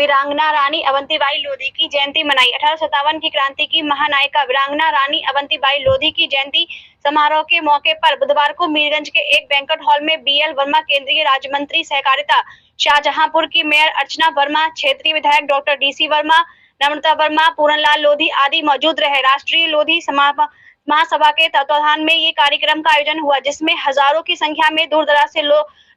वीरांगना रानी अवंतीबाई लोधी की जयंती मनाई। 1857 की क्रांति की महानायिका वीरांगना रानी अवंतीबाई लोधी की जयंती समारोह के मौके पर बुधवार को मीरगंज के एक बैंक्वेट हॉल में बीएल वर्मा, केंद्रीय राज्य मंत्री सहकारिता, शाहजहांपुर की मेयर अर्चना वर्मा, क्षेत्रीय विधायक डॉक्टर डीसी वर्मा, नम्रता वर्मा, पूरनलाल लोधी आदि मौजूद रहे। राष्ट्रीय लोधी महासभा के तत्वाधान में ये कार्यक्रम का आयोजन हुआ, जिसमें हजारों की संख्या में दूर दराज से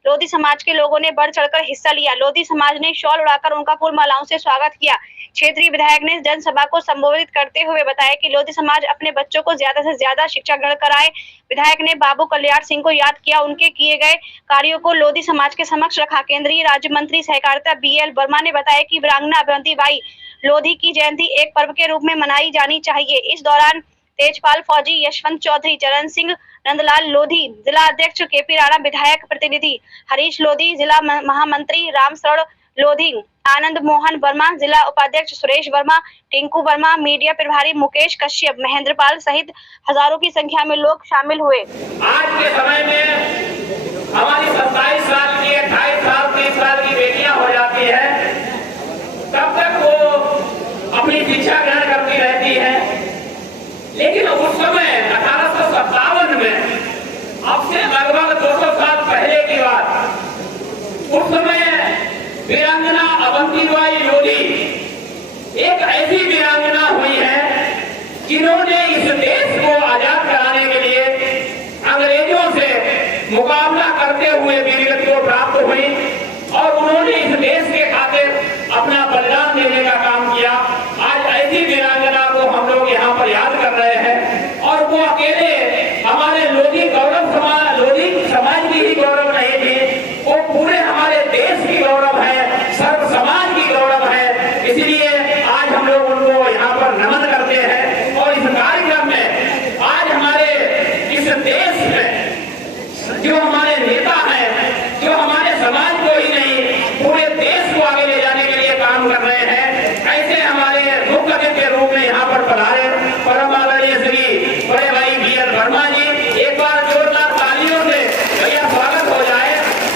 लोधी समाज के लोगों ने बढ़ चढ़कर हिस्सा लिया। लोधी समाज ने शॉल उड़ाकर उनका फूल मालाओं से स्वागत किया। क्षेत्रीय विधायक ने जनसभा को संबोधित करते हुए बताया कि लोधी समाज अपने बच्चों को ज्यादा से ज्यादा शिक्षा ग्रहण कराए। विधायक ने बाबू कल्याण सिंह को याद किया, उनके किए गए कार्यों को लोधी समाज के समक्ष रखा। केंद्रीय राज्य मंत्री सहकारिता बीएल वर्मा ने बताया कि वीरांगना अवंतीबाई लोधी की जयंती एक पर्व के रूप में मनाई जानी चाहिए। इस दौरान तेजपाल फौजी, यशवंत चौधरी, चरण सिंह, नंदलाल लोधी, जिला अध्यक्ष केपी राणा, विधायक प्रतिनिधि हरीश लोधी, जिला महामंत्री रामशरण लोधी, आनंद मोहन वर्मा, जिला उपाध्यक्ष सुरेश वर्मा, टिंकू वर्मा, मीडिया प्रभारी मुकेश कश्यप, महेंद्रपाल सहित हजारों की संख्या में लोग शामिल हुए। आज के समय में हमारी 27 साल की, 28 साल, 30 साल की बेटियां हो जाती है, तब तक वो अपनी शिक्षा ग्रहण करती रहती है। लेकिन उस समय 1857 में, अब से लगभग 200 साल पहले की बात, उस समय वीरांगना अवंतीबाई लोधी एक ऐसी वीरांगना हुई है जिन्होंने इस देश को आजाद कराने के लिए अंग्रेजों से मुकाबला करते हुए वीरगति को प्राप्त हुई और उन्होंने इस देश के खातिर अपना बलिदान देने का काम किया। आज ऐसी वीरांगना को हम लोग यहाँ पर याद कर रहे हैं और वो अकेले हमारे लोधी समाज की ही गौरव नहीं थी, वो पूरे हमारे देश की गौरव है, सर्व समाज की गौरव है। इसलिए आज हम लोग उनको यहाँ पर नमन करते हैं और इस कार्यक्रम में आज हमारे इस देश में जो हमारे नेता हैं, जो हमारे समाज को ही नहीं पूरे देश को आगे ले जाने के लिए काम कर रहे हैं, ऐसे हमारे मुख्य अतिथि के रूप में यहाँ पर पधारे परम आदरणीय श्री बड़े भाई बीएल वर्मा जी, एक बार जोरदार तालियों से भैया स्वागत हो जाए।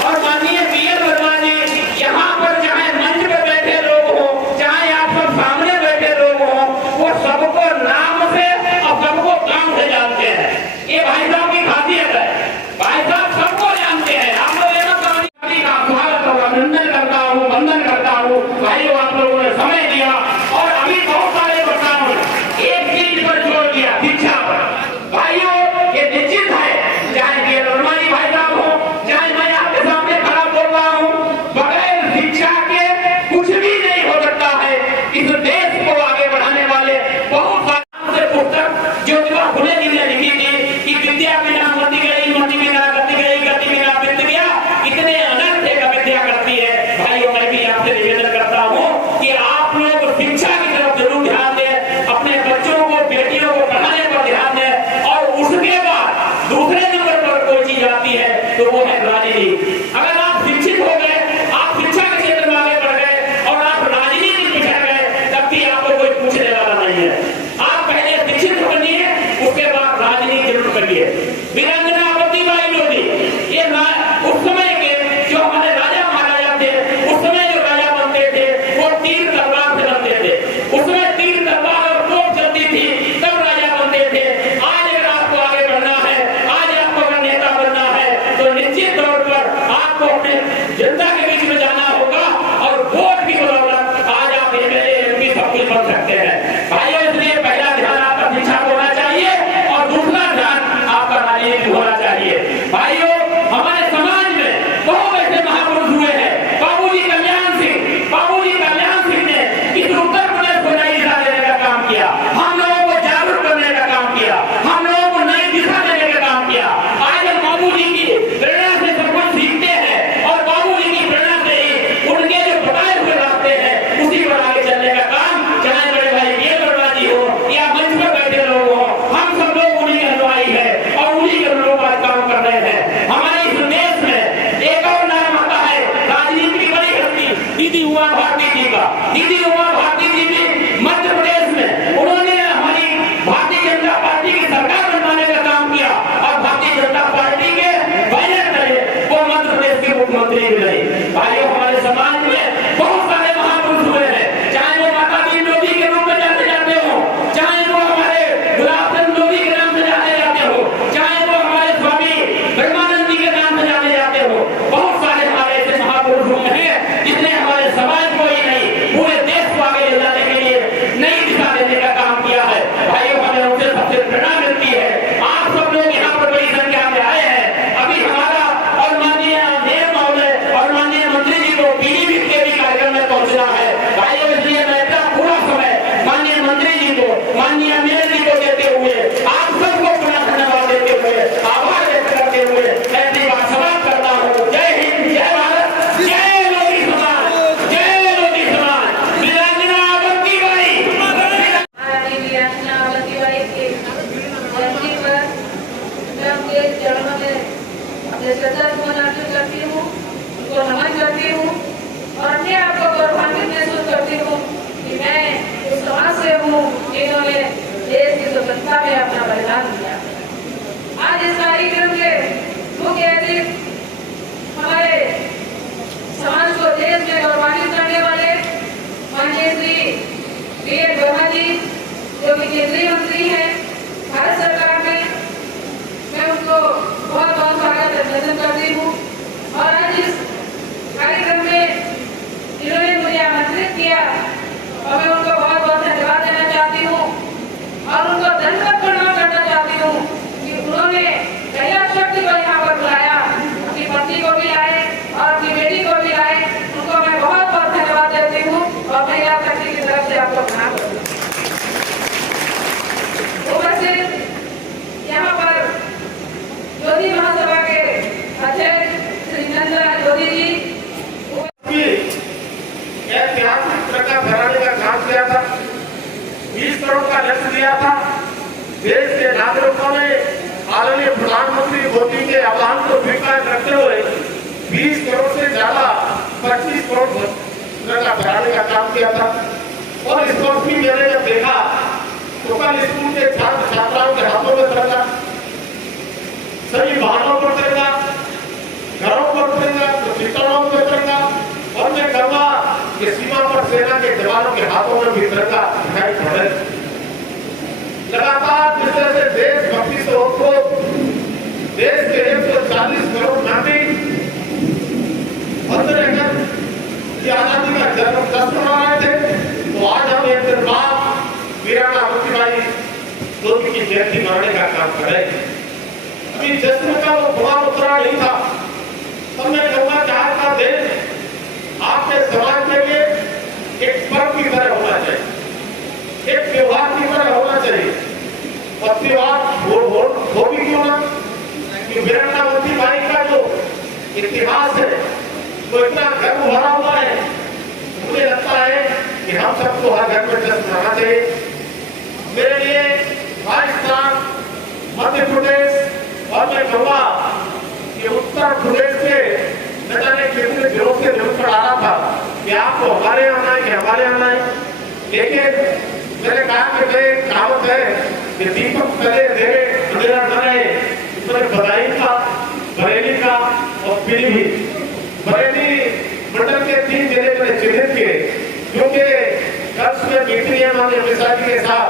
और माननीय बीएल वर्मा जी, यहाँ पर चाहे मंच पर बैठे लोग हो, चाहे आप सब सामने बैठे लोग हो, वो सबको नाम से और सबको काम से जानते हैं। ये भाई साहब की खासियत है, भाई साहब सबको जानते हैं। आप लोग का स्वागत और अभिनंदन करता हूँ, वंदन करता हूँ। भाइयों, आप लोगों ने समय दिया और अभी बहुत सारे बच्चों एक चीज पर जोर दिया, शिक्षा पर। भाइयों, ये निश्चित है, चाहे बीएल वर्मा जी भाई साहब हो, चाहे मैं आपके सामने खड़ा बोल रहा हूँ, बगैर शिक्षा के कुछ भी नहीं हो सकता है। इस देश को आगे बढ़ाने वाले बहुत सारे पुस्तक ज्योतिबा फुले जी ने लिखी थी कि विद्या बिना मति गई, मति बिना गति गई, गति बिना विद्या गया, इतने अनंत एक विद्या करती है। भाइयों, मैं भी आपसे निवेदन करता हूँ कि आप लोग शिक्षा की तरफ जरूर ध्यान दें, अपने बच्चों को, बेटियों को पढ़ाने पर ध्यान दें। और उसके बाद दूसरे नंबर पर कोई चीज आती है तो वो है राजनीति। अगर आप शिक्षित हो गए, आप शिक्षा के क्षेत्र में आगे बढ़ गए और आप राजनीति में बिछड़ गए, तब भी आपको कोई पूछने वाला नहीं है। आप पहले शिक्षित बनिए, उसके बाद राजनीति जरूर करिए। वीरांगना अवंतीबाई लोधी, ये उस समय के जो हमारे राजा महाराजा थे, उस समय जो राजा बनते थे वो तीर तलवार से बनते थे। उसमें तीर तलवार और तोप चलती थी, तब राजा बनते थे। आज अगर आपको आगे बढ़ना है, आज आपको अगर नेता बनना है, तो निश्चित तौर पर आपको अपने जनता के बीच में जाना होगा और वोट की बदौलत आज आप एमएलए, एमपी सब कुछ बन सकते हैं। भाइयों, इसलिए पहला ध्यान आपका शिक्षा को होना चाहिए और दूसरा ध्यान आपका राजनीति होना चाहिए। भाइयों, हमारे समाज में बहुत ऐसे महापुरुष हुए हैं। बाबूजी कल्याण सिंह ने इस उत्तर प्रदेश को नई दिशा देने का काम किया, हम लोगों को जागरूक करने का काम किया, हम लोगों को नई दिशा देने का काम किया। आज हम बाबूजी की प्रेरणा से सब कुछ सीखते हैं और बाबूजी की प्रेरणा से ही उनके जो बताए हुए रास्ते हैं उसी पर आगे चलने का काम, चाहे बड़े भाई बीएल वर्मा जी हो या मंच पर बैठे लोग हो, हम सब लोग उन्हीं के अनुयायी है और उन्हीं के अनुरूप आज काम कर रहे हैं। हमारे इस देश में एक और नाम आता है राजनीति की बड़ी हस्ती, दीदी उमा भारती जी का। दीदी उमा भारती जी भी मध्य प्रदेश में उन्होंने हमारी भारतीय जनता पार्टी की सरकार बनवाने का काम किया और भारतीय जनता पार्टी के बैनर तले वो मध्य प्रदेश के मुख्यमंत्री भी रहे। भाइयों, हमारे समाज में बहुत सारे महापुरुष हुए किया और मैं उनको बहुत बहुत धन्यवाद देना चाहती हूँ और उनको धन्यवाद प्रणाम करना चाहती हूँ कि उन्होंने महिला शक्ति को यहाँ पर बुलाया, अपनी पत्नी को भी लाए और अपनी बेटी को भी लाए। उनको मैं बहुत बहुत धन्यवाद देती हूँ और महिला शक्ति की तरफ से आपको प्रणाम करती हूँ। उपस्थित यहाँ पर लोधी महासभा के अध्यक्ष श्री नंदलाल लोधी जी ऐतिहासिक ट्रका भराने का काम किया था, 20 करोड़ का लक्ष्य दिया था। देश के नागरिकों ने आदरणीय प्रधानमंत्री मोदी के आह्वान को स्वीकार करते हुए 20 करोड़ से ज्यादा 25 करोड़ ट्रका भराने का काम किया था। और इस वक्त भी मैंने जब देखा तो कल स्कूल के छात्र छात्राओं के हाथों में तिरंगा, सभी वाहनों पर तिरंगा, घरों पर तिरंगा, दुकानों पर तिरंगा और मैं कहूँगा कि सीमा पर सेना के जवानों के हाथों में भी तिरंगा दिखाई पड़ रहा है। लगातार जिस तरह से देशभक्ति से उसको देश के 140 करोड़ नागरिक अंदर रहकर की आजादी का जश्न मना रहे थे, तो आज हम एक दिन बाद वीरांगना अवंतीबाई लोधी की जयंती मनाने का काम कर रहे हैं। अभी जश्न का वो बुरा उतरा नहीं था, तो मैं कहूँगा कि आज का देश आपके समाज के लिए एक पर्व की तरह होना चाहिए, एक त्योहार की तरह होना चाहिए। और त्योहार हो भी क्यों ना, कि वीरांगना अवंतीबाई का जो इतिहास है वो इतना गर्व भरा हुआ है। मुझे लगता है कि हम सबको हर घर में जश्न मनाना चाहिए। मेरे लिए राजस्थान, मध्य प्रदेश और मैं कहूँगा कि उत्तर प्रदेश के न जाने कितने दिनों से न्यूज पर आ रहा था कि आपको हमारे यहाँ आना है कि हमारे यहाँ आना है, लेकिन मैंने कहा कि मेरे कहावत है कि दीपक करे देरे अंधेरा न रहे। इसमें बदायूं का, बरेली का और पीलीभीत, बरेली मंडल के 3 जिले मैंने चिन्हित किए क्योंकि कल सुबह मीटिंग है माननीय अमित शाह जी के साथ,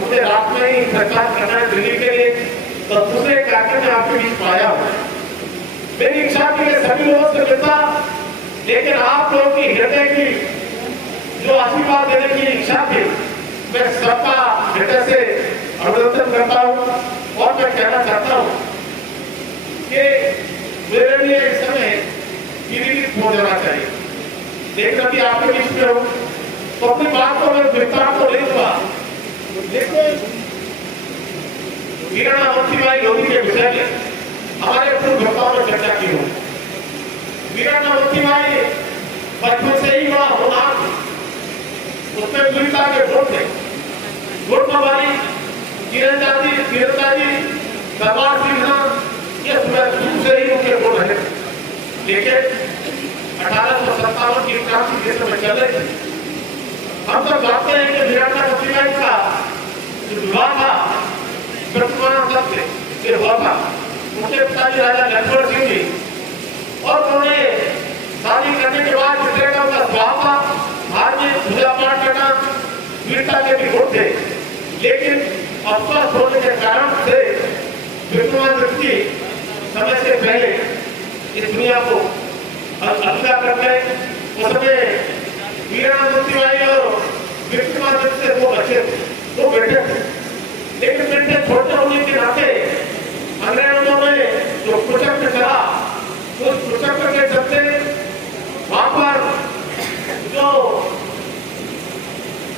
मुझे रात में ही प्रचार करना है दिल्ली के लिए, तो दूसरे कार्यक्रम में आपके बीच पाया हूँ। मेरी इच्छा थी कि सभी लोगों से मिलता, लेकिन आप लोगों की हृदय की जो आशीर्वाद देने की इच्छा थी, मैं सबका हृदय से अभिनंदन करता हूँ। और मैं कहना चाहता हूँ कि मेरे लिए इस समय पीड़ित हो जाना चाहिए, लेकिन अभी आपके बीच में हूँ तो अपनी बात को मैं विस्तार तो नहीं दूंगा, लेकिन वीरांगना अवंतीबाई लोधी के विषय में हमारे पूर्व वक्ताओं ने चर्चा की हो। वीरांगना अवंतीबाई बचपन से ही बड़ा होनहार, उसमें वीरता के गुण थे। गुण हमारी तीरंदाजी, तलवार सीखना, ये शुरू से ही उनके गुण रहे। लेकिन 1857 की क्रांति के समय चल रही थी। हम सब जानते हैं कि वीरांगना अवंतीबाई का जो विवाह था ब्रह्मानंद से हुआ था। उनके पिताजी राजा लक्ष्मण सिंह जी, और उन्होंने शादी करने के बाद जिस तरह का उनका स्वभाव था, धार्मिक पूजा पाठ करना, वीरता के भी गुण थे, लेकिन अस्वस्थ होने के कारण से विक्रमादित्य की समय से पहले इस दुनिया को अलविदा कर गए। उसमें वीरांगना अवंतीबाई और विक्रमादित्य से 2 बच्चे थे, 2 बेटे थे, लेकिन बेटे छोटे होने के नाते अंग्रेजों ने जो कुचक्र चला, उस कुचक्र के चलते वहां पर जो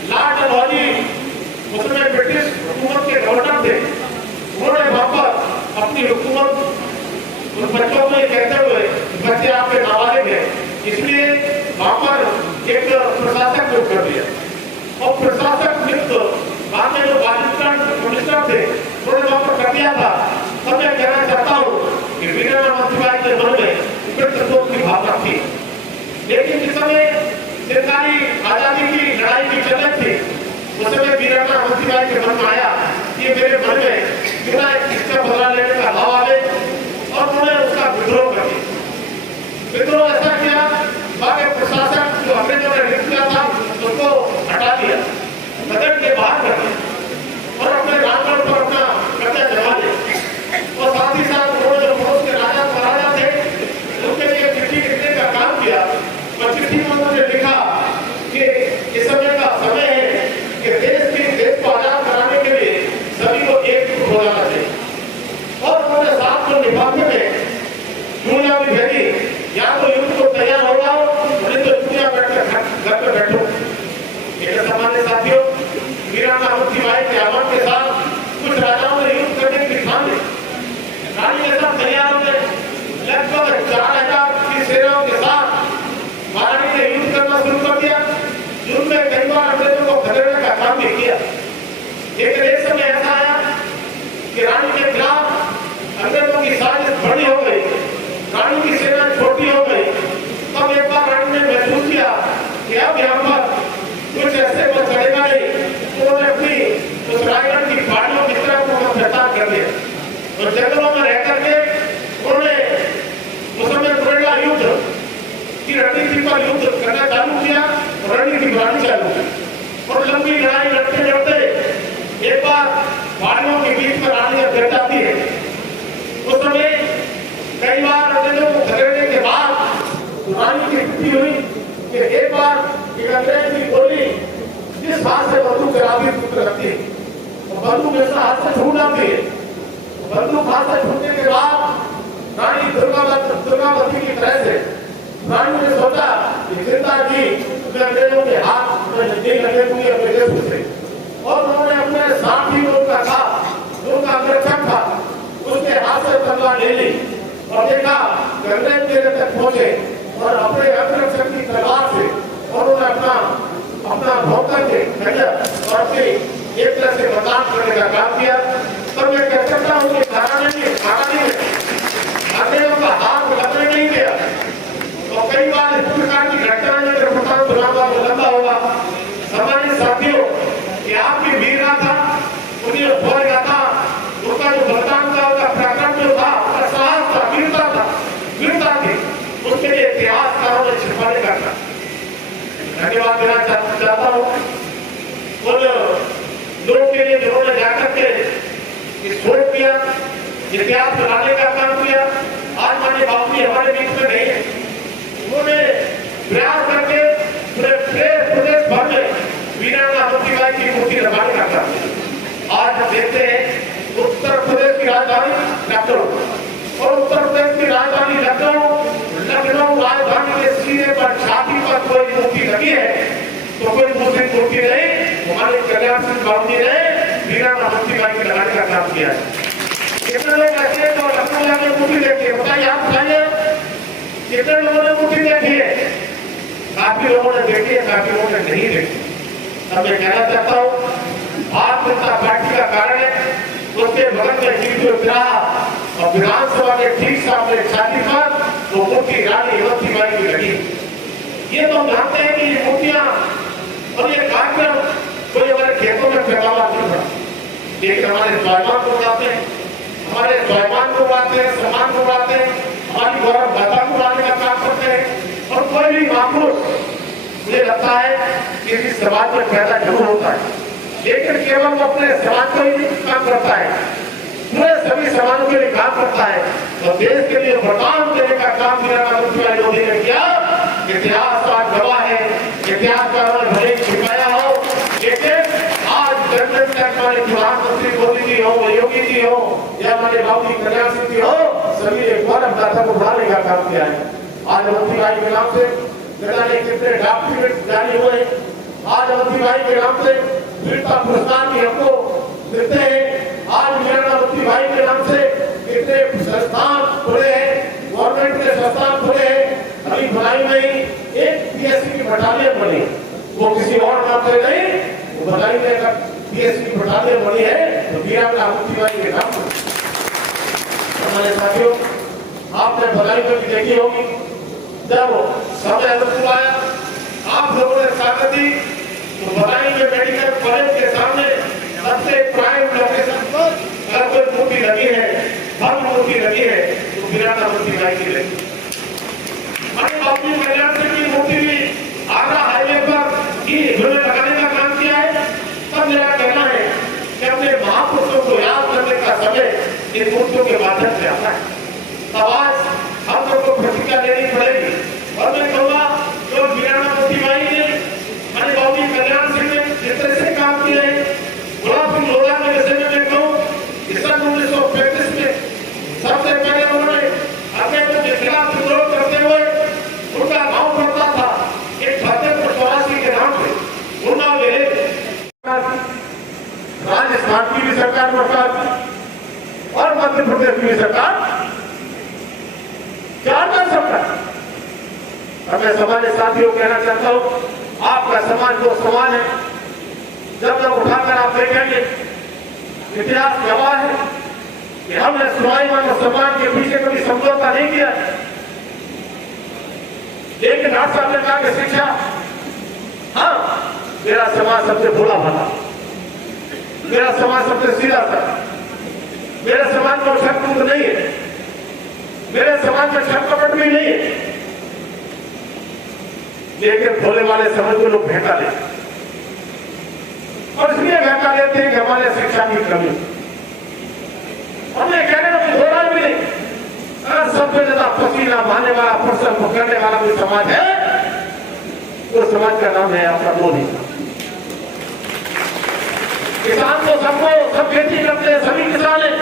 लॉर्ड डलहौजी उसमें ब्रिटिश हुकूमत के गवर्नर थे, उन्होंने वहां पर अपनी हुकूमत उन बच्चों को ये कहते हुए बच्चे आपके नाबालिग हैं, इसलिए वहां पर एक प्रशासक नियुक्त कर दिया। और प्रशासक नियुक्त बाद में जो कमिश्नर थे उन्होंने वहां पर कर दिया था। तब मैं कहना चाहता हूँ कि वीरांगना अवंतीबाई के मन में पितृत्व की भावना थी, लेकिन जिस समय सरकारी आजादी की लड़ाई की चल रही थी, उस समय वीरांगना अवंतीबाई के मन में आया कि मेरे मन में बिना इसका बदला लेने का भाव आवे, और उन्होंने उसका विद्रोह कर दिया। विद्रोह ऐसा किया, बाकी प्रशासक जो अंग्रेजों ने लिख दिया था उसको हटा दिया, सदन के बाहर कर दिया और अपने राजगढ़ पर अपना कब्जा जमा लिया। और साथ ही साथ उन्होंने जो बहुत के राजा महाराजा थे उनके लिए चिट्ठी लिखने का काम किया, और चिट्ठी में उन्होंने लिखा कि साथियों, वीरांगना अवंतीबाई के आह्वान के साथ कुछ राजाओं ने युद्ध करने की ठान ली। रानी के साथ तैयार हुए, लगभग 4000 की सेनाओं के साथ महारानी ने युद्ध करना शुरू कर दिया। युद्ध में कई बार अंग्रेजों को खदेड़ने का काम भी किया, लेकिन एक समय ऐसा आया कि रानी के खिलाफ अंग्रेजों की साजिश बड़ी हो गई, रानी की सेना छोटी हो गई। तब एक बार रानी ने महसूस किया कि अब यहाँ पर कुछ ऐसे बच चलेगा नहीं। उन्होंने अपनी उस रायगढ़ की पहाड़ियों की तरफ को प्रचार कर दिया और जंगलों में रह करके उन्होंने उस समय पुरेला युद्ध की रणनीति पर युद्ध करना चालू किया और रणनीति बनानी चालू की और लंबी लड़ाई लड़ते लड़ते एक बार पहाड़ियों के बीच में रानी गिर जाती है। उस समय कई बार अंग्रेजों को खदेड़ने के बाद रानी की स्थिति हुई कि एक बार एक अंग्रेज की गोली जिस हाथ से बंदूक चलाती लगती है और बंदूक ऐसा हाथ से छूट जाती है। बंदूक हाथ से छूटने के बाद रानी दुर्गावती की तरह से रानी ने सोचा कि सीता जी अंग्रेजों के हाथ में नहीं लगे हुए अपने देश से, और उन्होंने अपने साथी लोग का था जो उनका अंगरक्षक था उसके हाथ से तलवार ले ली और देखा अंग्रेज मेरे तक पहुंचे और अपने अंगरक्षक की तलवार से और उन्होंने अपना धोकर के और अपनी एक तरह से बदनाम करने का काम किया। तब मैं कह सकता हूँ कि महारानी ने अंग्रेजों का हाथ लगने नहीं दिया। और कई बार इस प्रकार की घटनाएं अगर बताऊं तो लंबा होगा। हमारे साथियों, कि आपकी वीरता था, उन्हें भोर था, उनका जो बलिदान था, उनका पराक्रम जो था, उनका साहस था, वीरता थी, उसके लिए इतिहासकारों ने छिपाने का था। धन्यवाद देना चाहता हूँ उन लोगों के लिए जिन्होंने जाकर के शोध किया, इतिहास बनाने का काम किया। आज माननीय बाबूजी हमारे बीच में नहीं है, उन्होंने प्रयास करके प्रदेश भर में वीरांगना अवंतीबाई की मूर्ति लगाने का काम। आज हम देखते हैं उत्तर प्रदेश की राजधानी लखनऊ और उत्तर प्रदेश की राजधानी लखनऊ राजधानी के सीने पर छाती पर कोई मूर्ति लगी है तो कोई मुस्लिम मूर्ति नहीं, हमारे कल्याण सिंह बाबू जी ने वीरांगना अवंतीबाई के लगाने का काम किया है। कितने लोग ऐसे तो लखनऊ में मूर्ति देखी है, बताइए आप बताइए कितने लोगों ने मूर्ति देखी है? काफी लोगों ने देखी है, काफी लोगों ने नहीं देखी। अब मैं कहना चाहता हूँ भारतीय जनता पार्टी का कारण है उसके बगल में जीत विग्रह और विधानसभा के ठीक सामने छाती पर वो मूर्ति रानी अवंतीबाई की लगी। ये तो हम जानते हैं कि ये मूर्तियां और ये कार्यक्रम कोई हमारे खेतों में फैलावा नहीं पड़ा, लेकिन हमारे स्वाभिमान को उड़ाते हैं, हमारे स्वाभिमान को उड़ाते हैं, सम्मान को उड़ाते हैं, हमारी गौरव गाथा को उड़ाने का काम करते हैं। और कोई भी महापुरुष मुझे लगता है कि इस समाज में पैदा जरूर होता है, लेकिन केवल वो अपने समाज को ही काम करता है, पूरे सभी समाजों के लिए काम करता है और देश के लिए वरदान देने का काम वीरांगना अवंतीबाई लोधी ने किया। इतिहास आज गवाह है, इतिहासकारों ने भले ही छिपाया हो, लेकिन आज जन तक हमारे प्रधानमंत्री मोदी जी हो, योगी जी हो या हमारे बाबू कल्याण सिंह जी हो, सभी ने गौरव गाथा को बढ़ाने का काम किया है। आज अवंतीबाई के नाम से न जाने कितने डॉक्यूमेंट जारी हुए। आज अवंतीबाई के नाम से वीरता पुरस्कार भी हमको मिलते हैं। आज वीरांगना अवंतीबाई के नाम से कितने संस्थान खुले हैं, गवर्नमेंट के संस्थान खुले हैं। अभी बनाई में एक पीएससी की बटालियन बनी, वो किसी और नाम से नहीं, वो बनाई में अगर पीएससी की बटालियन बनी है तो वीरांगना अवंतीबाई के नाम से। हमारे साथियों, आपने बनाई में भी देखी होगी, जब समय अनुकूल आया आप लोगों ने स्वागत दी तो बनाई में मेडिकल कॉलेज के सामने सबसे प्राइम लोकेशन पर अगर कोई मूर्ति लगी है, भव्य मूर्ति लगी है तो वीरांगना अवंतीबाई की लगी। हमारे बाबू कल्याण सिंह की मूर्ति भी आगरा हाईवे पर ही उन्होंने लगाने का काम किया है। तब मेरा कहना है कि अपने महापुरुषों को याद करने का समय इन मूर्तियों के माध्यम से आता है। तब आज हम लोग को प्रतिज्ञा लेनी पड़ेगी और मैं कहूँगा जो वीरांगना अवंतीबाई ने हमारे बाबू कल्याण सिंह ने जिस तरह से काम किए हैं, गुलाब सिंह लोधा के विषय में मैं कहूँ 1935 में सबसे पहले उन्होंने अपने को जिला सरकार और मध्य प्रदेश की सरकार क्या कर सकता है। मैं समाज साथियों को कहना चाहता हूं, आपका समाज वो समान है। जब तक उठाकर आप देखेंगे, इतिहास गवाह है कि हमने स्वाभिमान और सम्मान के पीछे कभी समझौता नहीं किया। लेकिन डॉक्टर साहब ने कहा कि शिक्षा, हाँ, मेरा समाज सबसे भोला भाला, मेरा समाज सबसे सीधा था, मेरे समाज में छल कपट नहीं है, मेरे समाज में छल कपट भी नहीं है। लेकिन भोले वाले समाज को लोग भेंटा लेते, और इसलिए भेंटा लेते हैं कि हमारे शिक्षा की कमी। हमने कहने को थोड़ा भी नहीं, अगर सबसे ज्यादा पसीना बहाने वाला, परिश्रम करने वाला कोई समाज है, तो समाज का नाम है आपका मोदी। किसान तो सब खेती करते हैं, सभी किसान हैं,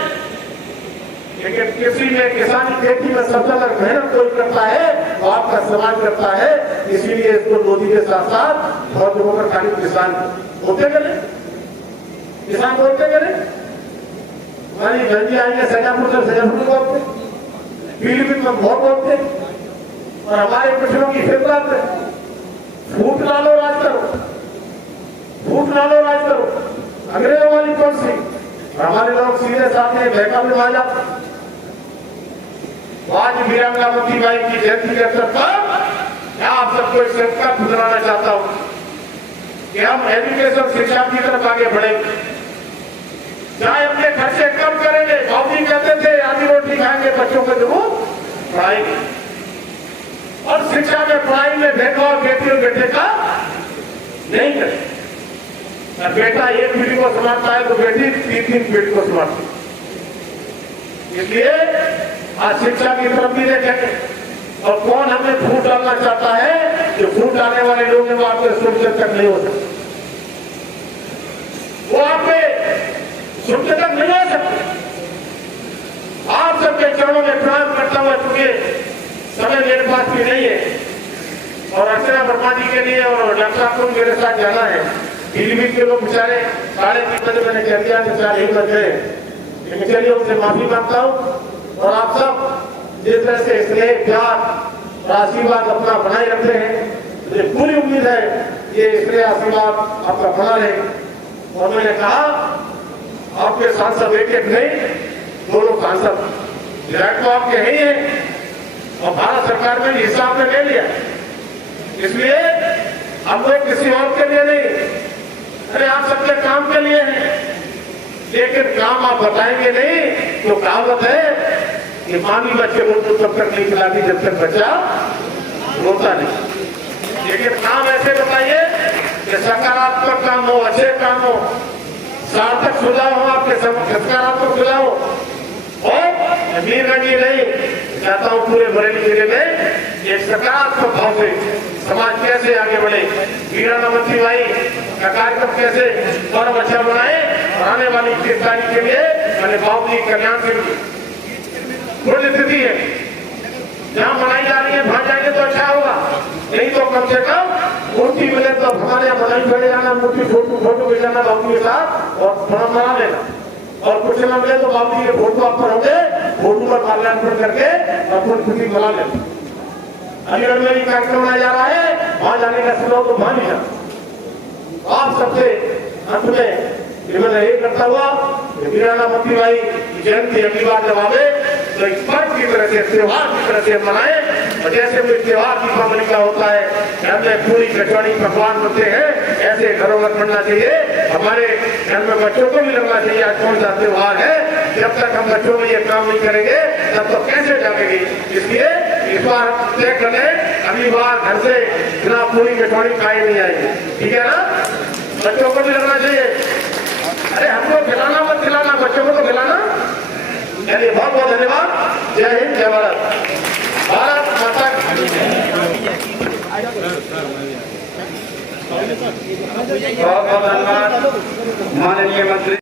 लेकिन कृषि में, किसानी खेती में सबसे ज्यादा मेहनत कोई करता है तो आपका समाज करता है। इसीलिए इसको मोदी के साथ साथ बहुत लोगों पर खाली किसान होते गए, किसान बोलते गए। हमारी गंजी आएंगे सैजापुर से, सैजापुर बोलते, पीलीभीत में बहुत बोलते, और हमारे पिछड़ों की फिर बात है, फूट डालो राज करो, फूट डालो राज करो, अंग्रेजों वाली पॉलिसी। हमारे लोग सीधे सामने बहका में आ जाते। आज वीरांगावती बाई की जयंती के अवसर पर आप सबको एक संकल्प दिलाना चाहता हूं कि हम एजुकेशन, शिक्षा की तरफ आगे बढ़ेंगे, चाहे अपने खर्चे कम करेंगे। बाबूजी कहते थे आधी रोटी खाएंगे, बच्चों को जरूर पढ़ाएंगे, और शिक्षा में, पढ़ाई में भेदभाव बेटी और बेटे का नहीं करें। बेटा एक पीढ़ी को संभालता है तो बेटी तीन पीढ़ी को संभालती है। इसलिए आज शिक्षा की तरफ भी देखेंगे, और कौन हमें फूट डालना चाहता है, जो फूट डालने वाले लोग हैं वो आपके सुरक्षित तक नहीं हो सकते, वो आपके सुरक्षित तक नहीं हो सकते। आप सबके चरणों में प्रणाम करता हुआ, चुके समय मेरे पास भी नहीं है, और अर्चना वर्मा जी के लिए और डॉक्टर साहब को मेरे साथ जाना है। पीलीभीत के लोग बेचारे 3:30 बजे मैंने कह दिया कि 4 बजे, लेकिन चलिए उनसे माफी मांगता हूँ। और आप सब जिस तरह से स्नेह, प्यार और आशीर्वाद अपना बनाए रखते हैं, मुझे पूरी उम्मीद है ये स्नेह आशीर्वाद आपका बना रहे। और मैंने कहा आपके सांसद एक नहीं, दोनों सांसद विधायक तो आपके ही हैं, और भारत सरकार में हिस्सा आपने ले लिया। इसलिए हम लोग किसी और के लिए नहीं, अरे आप सबके काम के लिए हैं, लेकिन काम आप बताएंगे नहीं तो कहावत है कि मामी बच्चे को तो तब तक नहीं खिलाती जब तक बच्चा रोता नहीं। लेकिन काम ऐसे बताइए कि सकारात्मक काम हो, अच्छे काम हो, सार्थक सुझाव हो, आपके सकारात्मक सुझाव हो। और मीरगंज ही नहीं, चाहता हूं पूरे बरेली जिले में एक सकारात्मक भाव से समाज कैसे आगे बढ़े, वीरांगावती बाई का कार्यक्रम कैसे और अच्छा बनाए, और आने वाली 30 तारीख के लिए मैंने बाबूजी कल्याण से कुछ स्थिति है जहां मनाई जा रही है, वहां जाएंगे तो अच्छा होगा। नहीं तो कम से कम मूर्ति मिले तो हमारे यहाँ मनाई चले जाना, मूर्ति फोटो ले जाना बाबू के साथ और मना लेना, और कुछ न मिले तो बाबू के फोटो आप पर होंगे, फोटो पर माल्यार्पण करके अपनी खुशी मना लेते। अलीगढ़ में भी कार्यक्रम मनाया जा रहा है, वहां जाने का सुनाओ तो वहां नहीं जाना। आप सबसे अंत में मैंने ये करता हुआ वीरांगावती बाई की जयंती अगली बार जब आवे तो एक पर्व की तरह से, त्योहार की तरह से मनाए। और जैसे कोई त्योहार दीपावली का होता है, घर में पूरी कचौड़ी पकवान बनते हैं, ऐसे घरों में बनना चाहिए। हमारे घर में बच्चों को भी लगना चाहिए आज कौन सा त्योहार है। जब तक हम बच्चों में ये काम नहीं करेंगे तब तो कैसे जागेगी। इसलिए इस बार तय करें, अगली बार घर से बिना पूरी कचौड़ी खाई नहीं आएगी, ठीक है ना। बच्चों को भी लगना चाहिए, अरे हमको खिलाना मत खिलाना, बच्चों को तो खिलाना। चलिए बहुत बहुत धन्यवाद। जय हिंद, जय भारत, भारत माता की बहुत बहुत धन्यवाद माननीय मंत्री।